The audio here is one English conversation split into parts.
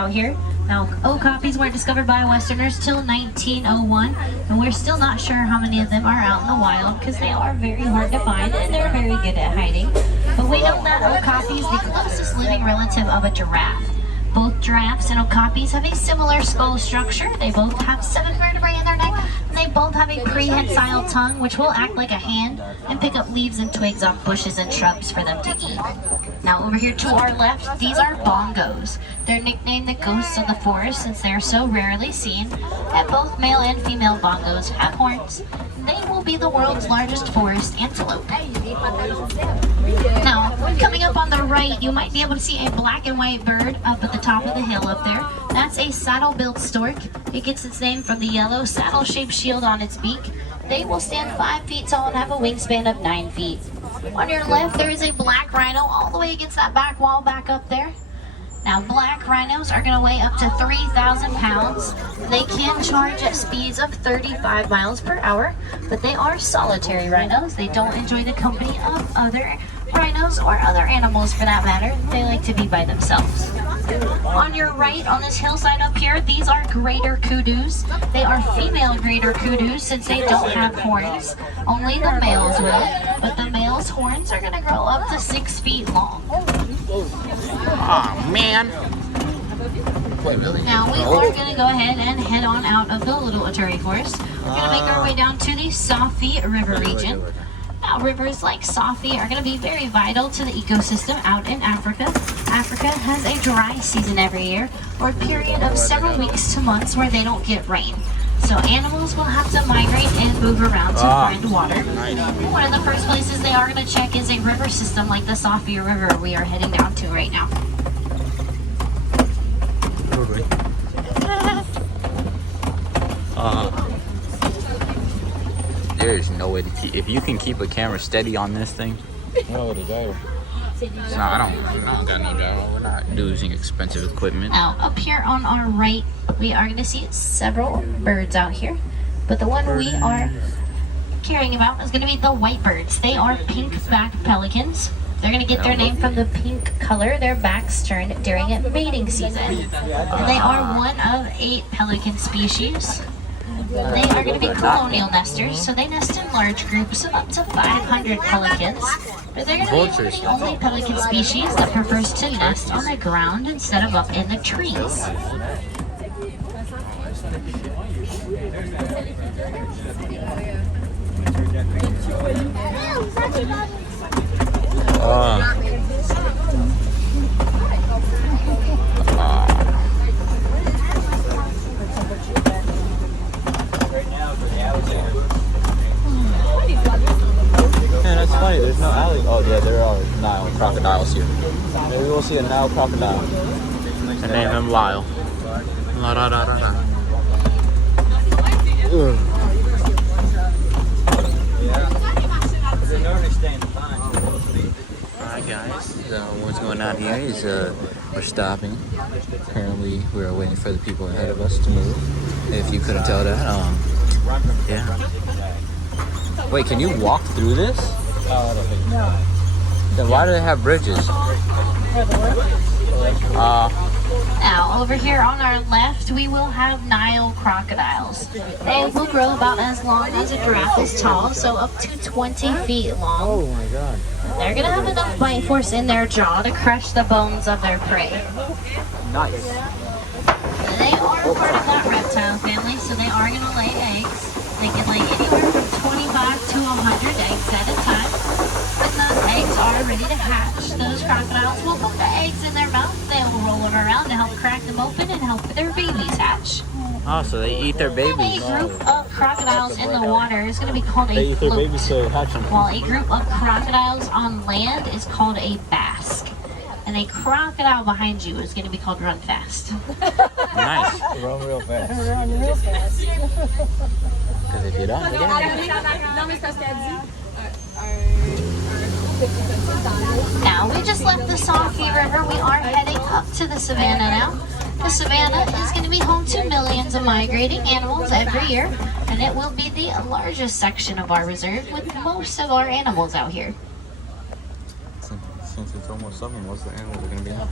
out here. Now, okapis weren't discovered by Westerners till 1901, and we're still not sure how many of them are out in the wild because they are very hard to find and they're very good at hiding. But we know that okapi is the closest living relative of a giraffe. Both giraffes and okapis have a similar skull structure. They both have 7 vertebrae in their neck, and they both have a prehensile tongue, which will act like a hand and pick up leaves and twigs off bushes and shrubs for them to eat. Now over here to our left, these are bongos. They're nicknamed the ghosts of the forest since they are so rarely seen, and both male and female bongos have horns. They will be the world's largest forest antelope. Now, coming up on the right, you might be able to see a black and white bird up at the top of the hill up there. That's a saddle-billed stork. It gets its name from the yellow saddle-shaped shield on its beak. They will stand 5 feet tall and have a wingspan of 9 feet. On your left, there is a black rhino all the way against that back wall back up there. Now, black rhinos are going to weigh up to 3,000 pounds. They can charge at speeds of 35 miles per hour, but they are solitary rhinos. They don't enjoy the company of other rhinos or other animals for that matter. They like to be by themselves. On your right, on this hillside up here, these are greater kudus. They are female greater kudus since they don't have horns. Only the males will, but the males' horns are going to grow up to 6 feet long. Oh man. Now we are going to go ahead and head on out of the Little Ituri Forest. We're going to make our way down to the Safi River region. Now rivers like Safi are going to be very vital to the ecosystem out in Africa. Africa has a dry season every year, or a period of several weeks to months where they don't get rain. So animals will have to migrate and move around to find water. One of the first places they are going to check is a river system like the Safi River we are heading down to right now. There's no way to keep. If you can keep a camera steady on this thing. No, I don't got no gyro. We're not using expensive equipment. Now, up here on our right, we are going to see several birds out here. But the one we are caring about is going to be the white birds. They are pink-backed pelicans. They're going to get their name from the pink color their backs turn during mating season. And they are one of 8 pelican species. They are going to be colonial nesters, so they nest in large groups of up to 500 pelicans. But they're going to be the only pelican species that prefers to nest on the ground instead of up in the trees. Man, that's funny. There's no alley. Oh, yeah, there are Nile crocodiles here. Maybe we'll see a Nile crocodile. I name him Lyle. La da da da da. Alright guys, so what's going on here is we're stopping. Apparently we're waiting for the people ahead of us to move. If you couldn't tell that, yeah. Wait, can you walk through this? No. Then why do they have bridges? Now, over here on our left, we will have Nile crocodiles. They will grow about as long as a giraffe is tall, so up to 20 feet long. Oh my god. They're going to have enough bite force in their jaw to crush the bones of their prey. Nice. They are part of that reptile family, so they are going to lay eggs. They can lay anywhere from 25 to 100 eggs at a time. When those eggs are ready to hatch, those crocodiles will put the eggs in their mouth. They will roll them around to help crack them open and help their babies hatch. Oh, so they eat their babies. A group of crocodiles in the water is going to be called They a eat their float, babies to hatch them. while a group of crocodiles on land is called a basque. And a crocodile behind you is going to be called run fast. Nice. Run real fast. Because if you don't, Now, we just left the Safi River. We are heading up to the savannah now. The savannah is going to be home to millions of migrating animals every year, and it will be the largest section of our reserve with most of our animals out here. Since it's almost summer, most of the animals are going to be out.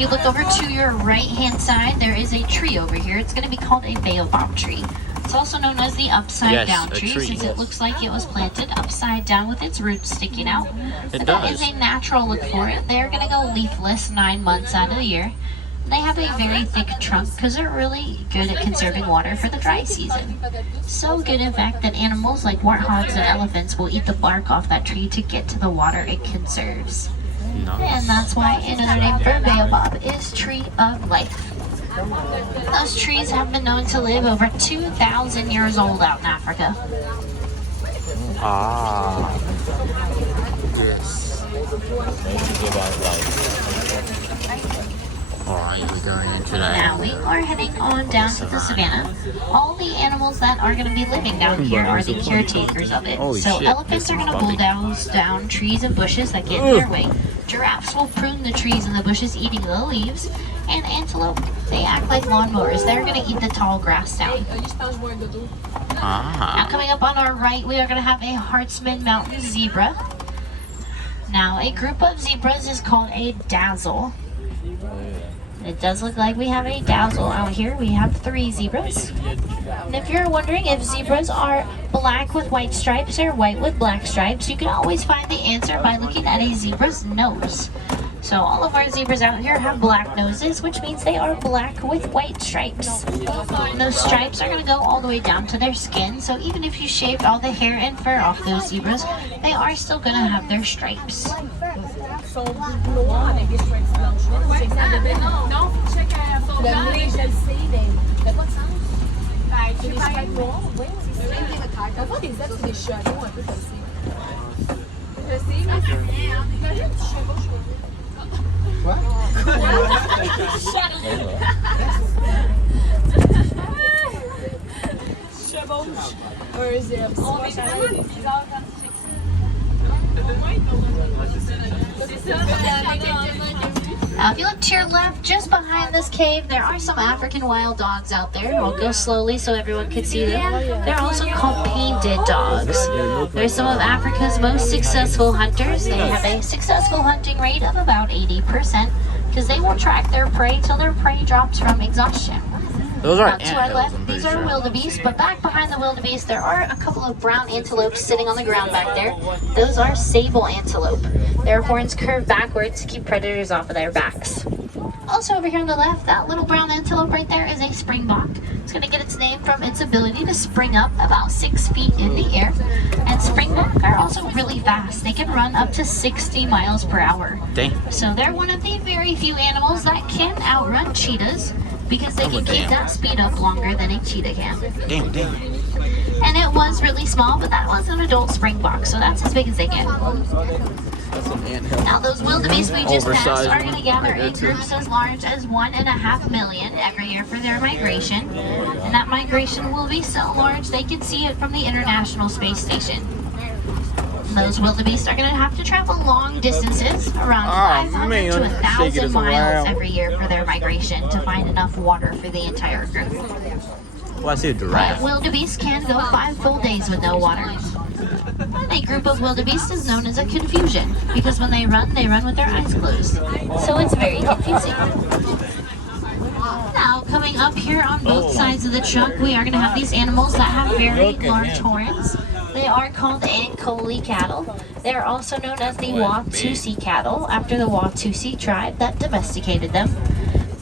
you look over to your right-hand side, there is a tree over here. It's going to be called a baobab tree. It's also known as the upside down Yes, a tree, tree. since it looks like it was planted upside down with its roots sticking out. It That does. is a natural look for it. They're going to go leafless 9 months out of the year. They have a very thick trunk because they're really good at conserving water for the dry season. So good, in fact, that animals like warthogs and elephants will eat the bark off that tree to get to the water it conserves. And that's why another name for baobab is tree of life. Those trees have been known to live over 2,000 years old out in Africa. Ah. Yes. Alright, we're going into Now that. we are heading on down to the savannah. All the animals that are going to be living down here are the caretakers of it. Holy So shit, elephants this are is going to bumpy. bulldoze down trees and bushes that get in their way. Giraffes will prune the trees and the bushes, eating the leaves. And antelope, they act like lawnmowers. They're going to eat the tall grass down. Now Ah. coming up on our right, we are going to have a Hartsman Mountain zebra. Now a group of zebras is called a dazzle. It does look like we have a dazzle out here. We have 3 zebras. And if you're wondering if zebras are black with white stripes or white with black stripes, you can always find the answer by looking at a zebra's nose. So all of our zebras out here have black noses, which means they are black with white stripes. And those stripes are going to go all the way down to their skin, so even if you shaved all the hair and fur off those zebras, they are still going to have their stripes. Now, if you look to your left, just behind this cave, there are some African wild dogs out there. I'll go slowly so everyone can see them. They're also called painted dogs. They're some of Africa's most successful hunters. They have a successful hunting rate of about 80% because they will track their prey till their prey drops from exhaustion. Those are Now, to our antelopes, I'm left, pretty these are sure. wildebeest, but back behind the wildebeest, there are a couple of brown antelopes sitting on the ground back there. Those are sable antelope. Their horns curve backwards to keep predators off of their backs. Also over here on the left, that little brown antelope right there is a springbok. It's going to get its name from its ability to spring up about 6 feet in the air. And springbok are also really fast. They can run up to 60 miles per hour. Dang. So they're one of the very few animals that can outrun cheetahs because they can keep that speed up longer than a cheetah can. Damn, damn. And it was really small, but that was an adult springbok, so that's as big as they get. Now those wildebeest we just passed Oversized are going to one. gather Like in that too. groups as large as 1.5 million every year for their migration. And that migration will be so large they can see it from the International Space Station. And those wildebeest are going to have to travel long distances, around 500 to 1,000 miles every year for their migration to find enough water for the entire group. Well, I see a But giraffe. wildebeest can go 5 full days with no water. And a group of wildebeest is known as a confusion because when they run with their eyes closed. So it's very confusing. Now, coming up here on both sides of the truck, we are going to have these animals that have very large horns. They are called Ankole cattle. They are also known as the Watusi cattle, after the Watusi tribe that domesticated them.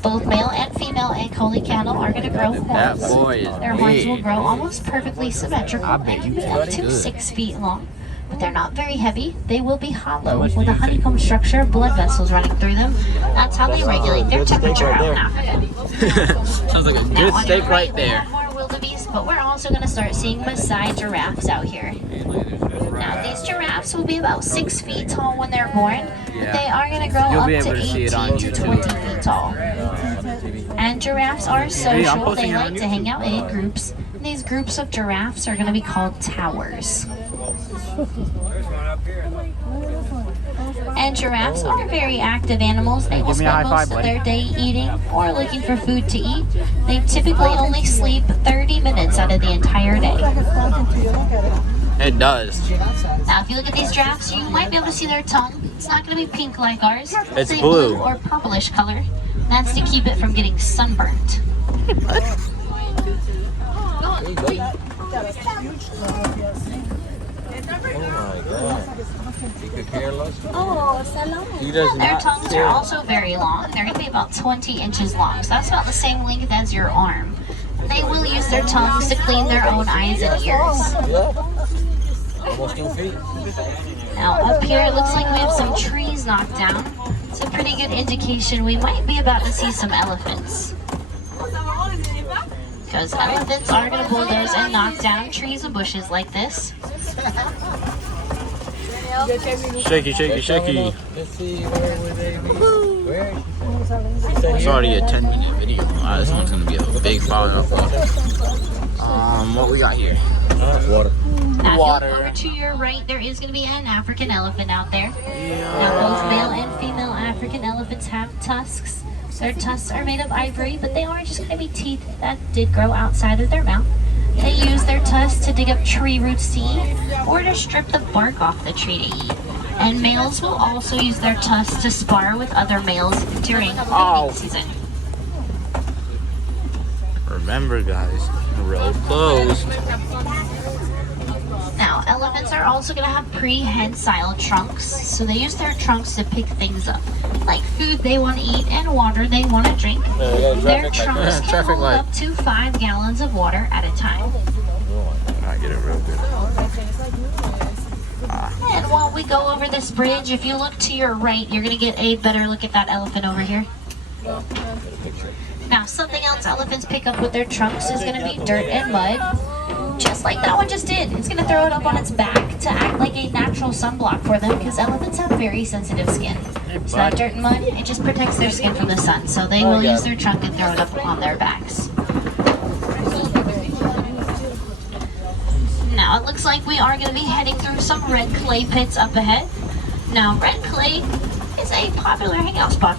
Both male and female Ankole cattle are going to grow That horns. boy is Their horns will big. grow almost perfectly symmetrical I bet and can you be up taste to good. 6 feet long. But they're not very heavy. They will be hollow with a honeycomb structure of blood vessels running through them. That's how they regulate their temperature out in Africa. Sounds like a Now, good on steak your right we there. have more wildebeest, but we're also going to start seeing Maasai giraffes out here. Now, these giraffes will be about 6 feet tall when they're born, but they are going to grow You'll up be to able to see it on 18 to YouTube. 20 feet tall. And giraffes are social. posting They it on like to hang out in groups. And these groups of giraffes are going to be called towers. And giraffes are very active animals. They will Give me a high spend five, most of buddy. their day eating or looking for food to eat. They typically only sleep 30 minutes out of the entire day. It does. Now, if you look at these giraffes, you might be able to see their tongue. It's not going to be pink like ours. It's a blue. or purplish color. That's to keep it from getting sunburnt. He does Their not tongues are also very long. They're going to be about 20 inches long. So that's about the same length as your arm. They will use their tongues to clean their own eyes and ears. almost 2 feet. Now up here it looks like we have some trees knocked down. It's a pretty good indication we might be about to see some elephants. Because elephants are going to bulldoze and knock down trees and bushes like this. Shaky, shaky, shaky. Let's see, where would they be? Where? It's already a 10-minute video. This one's gonna be a big follow-up. What we got here? Water. Now, if you look over to your right, there is going to be an African elephant out there. Now, both male and female African elephants have tusks. Their tusks are made of ivory, but they are just going to be teeth that did grow outside of their mouth. They use their tusks to dig up tree roots to eat, or to strip the bark off the tree to eat. And males will also use their tusks to spar with other males during mating season. Remember, guys, road closed. Now, elephants are also going to have prehensile trunks, so they use their trunks to pick things up, like food they want to eat and water they want to drink. Their trunks can hold up to 5 gallons of water at a time. I get it real good. And while we go over this bridge, if you look to your right, you're going to get a better look at that elephant over here. Now, something else elephants pick up with their trunks is going to be dirt and mud. Just like that one just did. It's going to throw it up on its back to act like a natural sunblock for them because elephants have very sensitive skin. So that dirt and mud, it just protects their skin from the sun. So they will use their trunk and throw it up on their backs. Now it looks like we are going to be heading through some red clay pits up ahead. Now red clay is a popular hangout spot